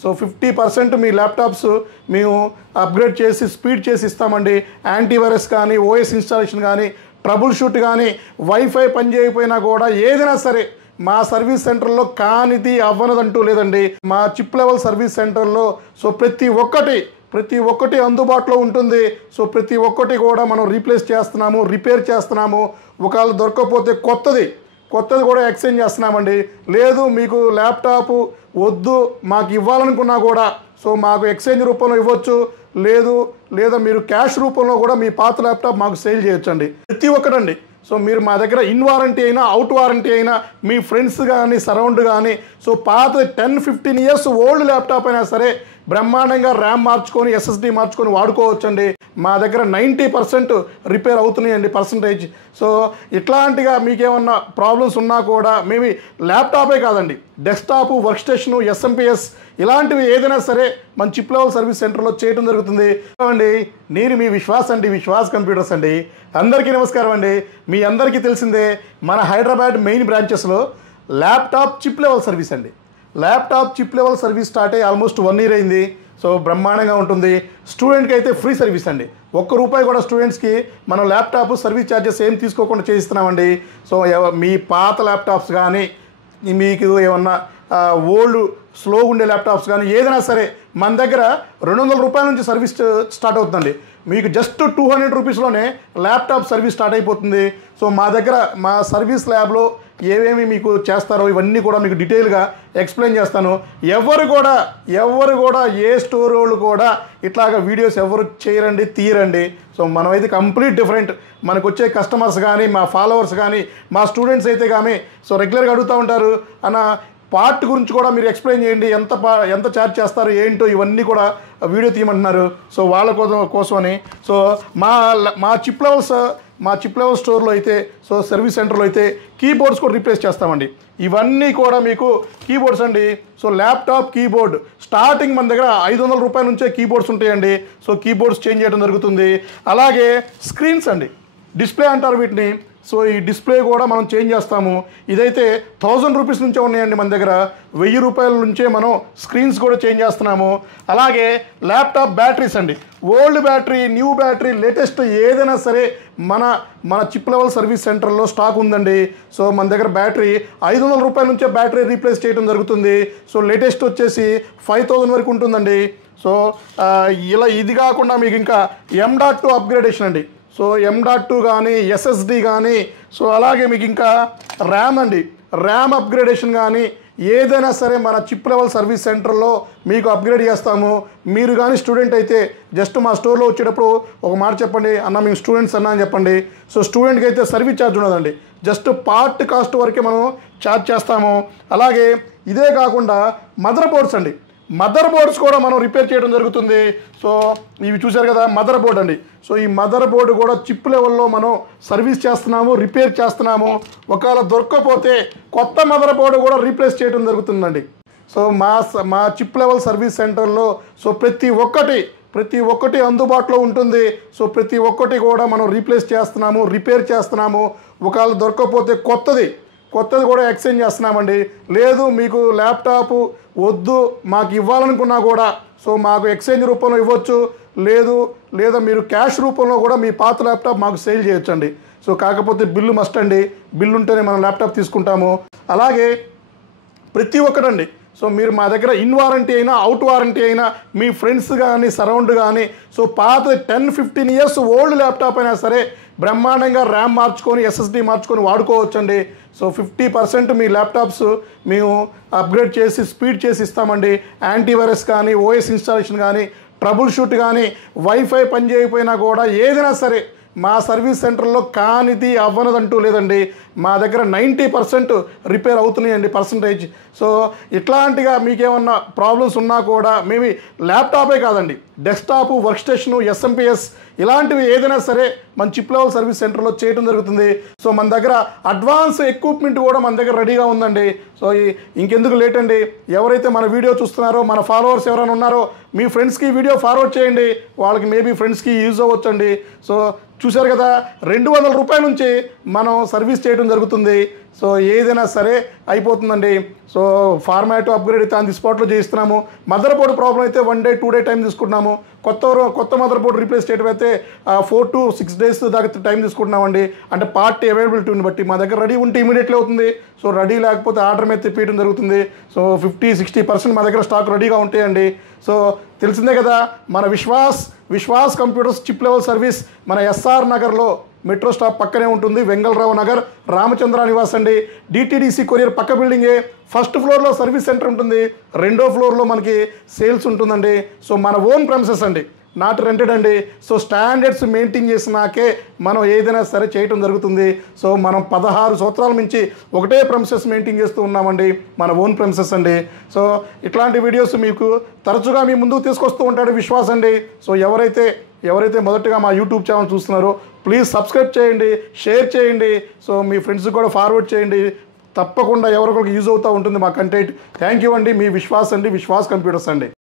So 50% మీ laptops మేము upgrade చేసి speed చేసి ఇస్తామండి. యాంటీవైరస్ కానీ, ఓఎస్ ఇన్స్టాలేషన్ కానీ, ట్రబుల్ షూట్ కానీ, వైఫై పనిచేయకపోయినా కూడా ఏదైనా సరే మా సర్వీస్ సెంటర్లో కానిది అవ్వనదంటూ లేదండి. మా చిప్ లెవెల్ సర్వీస్ సెంటర్లో సో ప్రతి ఒక్కటి అందుబాటులో ఉంటుంది. సో ప్రతి ఒక్కటి కూడా మనం రీప్లేస్ చేస్తున్నాము, రిపేర్ చేస్తున్నాము. ఒకవేళ దొరకకపోతే కొత్తది కూడా ఎక్స్చేంజ్ చేస్తున్నామండి. లేదు మీకు ల్యాప్టాప్ వద్దు మాకు ఇవ్వాలనుకున్నా కూడా సో మాకు ఎక్స్చేంజ్ రూపంలో ఇవ్వచ్చు, లేదా మీరు క్యాష్ రూపంలో కూడా మీ పాత ల్యాప్టాప్ మాకు సేల్ చేయొచ్చండి. ప్రతి ఒక్కటండి. సో మీరు మా దగ్గర ఇన్ వారంటీ అయినా, అవుట్ వారంటీ అయినా, మీ ఫ్రెండ్స్ కానీ, సరౌండ్ కానీ సో పాత 10-15 ఇయర్స్ ఓల్డ్ ల్యాప్టాప్ అయినా సరే బ్రహ్మాండంగా ర్యామ్ మార్చుకొని, ఎస్ఎస్డి మార్చుకొని వాడుకోవచ్చండి. మా దగ్గర 90% రిపేర్ అవుతున్నాయండి పర్సంటేజ్. సో ఇట్లాంటిగా మీకేమన్నా ప్రాబ్లమ్స్ ఉన్నా కూడా మేము ల్యాప్టాపే కాదండి, డెస్క్టాప్, వర్క్ స్టేషను, ఎస్ఎంపిఎస్ ఇలాంటివి ఏదైనా సరే మన చిప్ లెవెల్ సర్వీస్ సెంటర్లో చేయడం జరుగుతుంది అండి. నేను మీ విశ్వాస్ కంప్యూటర్స్ అండి. అందరికీ నమస్కారం అండి. మీ అందరికీ తెలిసిందే మన హైదరాబాద్ మెయిన్ బ్రాంచెస్లో ల్యాప్టాప్ చిప్ లెవెల్ సర్వీస్ అండి. Laptop chip level service start అయ్యి ఆల్మోస్ట్ 1 year అయింది. సో బ్రహ్మాండంగా ఉంటుంది. స్టూడెంట్కి అయితే ఫ్రీ సర్వీస్ అండి. ₹1 కూడా స్టూడెంట్స్కి మనం ల్యాప్టాప్ సర్వీస్ ఛార్జెస్ ఏం తీసుకోకుండా చేయిస్తున్నామండి. సో మీ పాత ల్యాప్టాప్స్ కానీ, మీకు ఏమన్నా ఓల్డ్ స్లో ఉండే ల్యాప్టాప్స్ కానీ ఏదైనా సరే మన దగ్గర ₹200 నుంచి సర్వీస్ స్టార్ట్ అవుతుందండి. మీకు జస్ట్ ₹200లోనే ల్యాప్టాప్ సర్వీస్ స్టార్ట్ అయిపోతుంది. సో మా దగ్గర మా సర్వీస్ ల్యాబ్లో ఏమేమి మీకు చేస్తారో ఇవన్నీ కూడా మీకు డీటెయిల్గా ఎక్స్ప్లెయిన్ చేస్తాను. ఎవరు కూడా ఏ స్టోర్ వాళ్ళు కూడా ఇట్లాగా వీడియోస్ ఎవరు చేయరండి, తీయరండి. సో మనమైతే కంప్లీట్ డిఫరెంట్. మనకు వచ్చే కస్టమర్స్ కానీ, మా ఫాలోవర్స్ కానీ, మా స్టూడెంట్స్ అయితే కానీ సో రెగ్యులర్గా అడుగుతూ ఉంటారు, అన్న పార్ట్ గురించి కూడా మీరు ఎక్స్ప్లెయిన్ చేయండి, ఎంత ఛార్జ్ చేస్తారు ఏంటో ఇవన్నీ కూడా వీడియో తీయమంటున్నారు. సో వాళ్ళ కోసమని సో మా చిప్ లెవెల్ స్టోర్లో అయితే, సో సర్వీస్ సెంటర్లో అయితే కీబోర్డ్స్ కూడా రీప్లేస్ చేస్తామండి. ఇవన్నీ కూడా మీకు కీబోర్డ్స్ అండి. సో ల్యాప్టాప్ కీబోర్డ్ స్టార్టింగ్ మన దగ్గర ₹500 నుంచే కీబోర్డ్స్ ఉంటాయండి. సో కీబోర్డ్స్ చేంజ్ చేయడం జరుగుతుంది. అలాగే స్క్రీన్స్ అండి, డిస్ప్లే అంటారు వీటిని. సో ఈ డిస్ప్లే కూడా మనం చేంజ్ చేస్తాము. ఇదైతే ₹1000 నుంచే ఉన్నాయండి మన దగ్గర. ₹1000 నుంచే మనం స్క్రీన్స్ కూడా చేంజ్ చేస్తున్నాము. అలాగే ల్యాప్టాప్ బ్యాటరీస్ అండి, old battery, new battery, latest ఏదైనా సరే మన చిప్ లెవెల్ సర్వీస్ సెంటర్లో స్టాక్ ఉందండి. సో మన దగ్గర బ్యాటరీ ₹500 నుంచే బ్యాటరీ రీప్లేస్ చేయడం జరుగుతుంది. సో లేటెస్ట్ వచ్చేసి 5000 వరకు ఉంటుందండి. సో ఇది కాకుండా మీకు ఇంకా M.2 అప్గ్రేడేషన్ అండి. సో M.2 కానీ, ఎస్ఎస్డి కానీ, సో అలాగే మీకు ఇంకా ర్యామ్ అండి, ర్యామ్ అప్గ్రేడేషన్ కానీ ఏదైనా సరే మన చిప్ లెవెల్ సర్వీస్ సెంటర్లో మీకు అప్గ్రేడ్ చేస్తాము. మీరు కానీ స్టూడెంట్ అయితే జస్ట్ మా స్టోర్లో వచ్చేటప్పుడు ఒక మాట చెప్పండి, అన్న మేము స్టూడెంట్స్ అన్నా అని చెప్పండి. సో స్టూడెంట్కి అయితే సర్వీస్ ఛార్జ్ ఉండదండి, జస్ట్ పార్ట్ కాస్ట్ వరకే మనం ఛార్జ్ చేస్తాము. అలాగే ఇదే కాకుండా మదర్ బోర్డ్స్ కూడా మనం రిపేర్ చేయడం జరుగుతుంది. సో ఇవి చూశారు కదా మదర్ బోర్డ్ అండి. సో ఈ మదర్ బోర్డు కూడా చిప్ లెవెల్లో మనం సర్వీస్ చేస్తున్నాము, రిపేర్ చేస్తున్నాము. ఒకవేళ దొరకకపోతే కొత్త మదర్ బోర్డు కూడా రీప్లేస్ చేయడం జరుగుతుందండి. సో మా చిప్ లెవెల్ సర్వీస్ సెంటర్లో సో ప్రతి ఒక్కటి అందుబాటులో ఉంటుంది. సో ప్రతి ఒక్కటి కూడా మనం రీప్లేస్ చేస్తున్నాము, రిపేర్ చేస్తున్నాము. ఒకవేళ దొరకకపోతే కొత్తది కూడా ఎక్స్చేంజ్ చేస్తున్నామండి. లేదు మీకు ల్యాప్టాప్ వద్దు మాకు ఇవ్వాలనుకున్నా కూడా సో మాకు ఎక్స్చేంజ్ రూపంలో ఇవ్వచ్చు, లేదా మీరు క్యాష్ రూపంలో కూడా మీ పాత ల్యాప్టాప్ మాకు సేల్ చేయొచ్చండి. సో కాకపోతే బిల్లు మస్ట్ అండి, బిల్లు ఉంటేనే మనం ల్యాప్టాప్ తీసుకుంటాము. అలాగే ప్రతి ఒక్కటండి. సో మీరు మా దగ్గర ఇన్ వారంటీ అయినా, అవుట్ వారంటీ అయినా, మీ ఫ్రెండ్స్ కానీ, సరౌండ్ కానీ సో పాత 10-15 ఇయర్స్ ఓల్డ్ ల్యాప్టాప్ అయినా సరే బ్రహ్మాండంగా ర్యామ్ మార్చుకొని, ఎస్ఎస్డి మార్చుకొని వాడుకోవచ్చండి. సో 50% మీ ల్యాప్టాప్స్ మేము అప్గ్రేడ్ చేసి స్పీడ్ చేసి ఇస్తామండి. యాంటీవైరస్ కానీ, ఓఎస్ ఇన్స్టాలేషన్ కానీ, ట్రబుల్ షూట్ కానీ, వైఫై పనిచేయకపోయినా కూడా ఏదైనా సరే మా సర్వీస్ సెంటర్లో కానిది అవ్వనదంటూ లేదండి. మా దగ్గర 90% రిపేర్ అవుతున్నాయండి పర్సంటేజ్. సో ఇట్లాంటిగా మీకేమన్నా ప్రాబ్లమ్స్ ఉన్నా కూడా మేము ల్యాప్టాపే కాదండి, డెస్క్టాప్, వర్క్ స్టేషను, ఎస్ఎంపిఎస్ ఇలాంటివి ఏదైనా సరే మన చిప్ లెవెల్ సర్వీస్ సెంటర్లో చేయడం జరుగుతుంది. సో మన దగ్గర అడ్వాన్స్ ఎక్విప్మెంట్ కూడా మన దగ్గర రెడీగా ఉందండి. సో ఇంకెందుకు లేట్ అండి, ఎవరైతే మన వీడియో చూస్తున్నారో, మన ఫాలోవర్స్ ఎవరైనా ఉన్నారో మీ ఫ్రెండ్స్కి వీడియో ఫార్వర్డ్ చేయండి, వాళ్ళకి మేబీ ఫ్రెండ్స్కి యూజ్ అవ్వచ్చండి. సో చూశారు కదా, 200 రూపాయల నుంచి మనం సర్వీస్ చేయడం జరుగుతుంది. సో ఏదైనా సరే అయిపోతుందండి. సో ఫార్మాట్ అప్గ్రేడ్ అయితే ఆన్ ది స్పాట్లో చేయిస్తున్నాము. మదర్ బోర్డు ప్రాబ్లం అయితే 1 డే 2 డే టైం తీసుకుంటున్నాము. కొత్త మదర్ బోర్డు రీప్లేస్ చేయడం అయితే 4 to 6 days దాకా టైం తీసుకుంటున్నామండి. అంటే పార్ట్ అవైలబిలిటీని బట్టి మా దగ్గర రెడీ ఉంటే ఇమీడియట్లీ అవుతుంది. సో రెడీ లేకపోతే ఆర్డర్ మీద తెప్పించడం జరుగుతుంది. సో 50-60% మా దగ్గర స్టాక్ రెడీగా ఉంటాయండి. సో తెలిసిందే కదా, మన Vishwas computers chip level service మన ఎస్ఆర్ నగర్లో మెట్రో స్టాప్ పక్కనే ఉంటుంది. వెంగళరావు నగర్ రామచంద్ర నివాస్ అండి. డిటిడిసి కొరియర్ పక్క బిల్డింగే. ఫస్ట్ ఫ్లోర్లో సర్వీస్ సెంటర్ ఉంటుంది, 2వ ఫ్లోర్లో మనకి సేల్స్ ఉంటుందండి. సో మన ఓన్ ప్రెమిసెస్ అండి, నాట్ రెంటెడ్ అండి. సో స్టాండర్డ్స్ మెయింటైన్ చేసినాకే మనం ఏదైనా సరే చేయటం జరుగుతుంది. సో మనం 16 సంవత్సరాల నుంచి ఒకటే ప్రెమిసెస్ మెయింటైన్ చేస్తూ ఉన్నామండి, మన ఓన్ ప్రెమిసెస్ అండి. సో ఇట్లాంటి వీడియోస్ మీకు తరచుగా మీ ముందుకు తీసుకొస్తూ ఉంటాడు విశ్వాస్ అండి. సో ఎవరైతే మొదటగా మా యూట్యూబ్ ఛానల్ చూస్తున్నారో ప్లీజ్ సబ్స్క్రైబ్ చేయండి, షేర్ చేయండి. సో మీ ఫ్రెండ్స్కి కూడా ఫార్వర్డ్ చేయండి. తప్పకుండా ఎవరికొకరికి యూజ్ అవుతూ ఉంటుంది మా కంటెంట్. థ్యాంక్ యూ అండి. మీ విశ్వాస్ అండి, విశ్వాస్ కంప్యూటర్స్ అండి.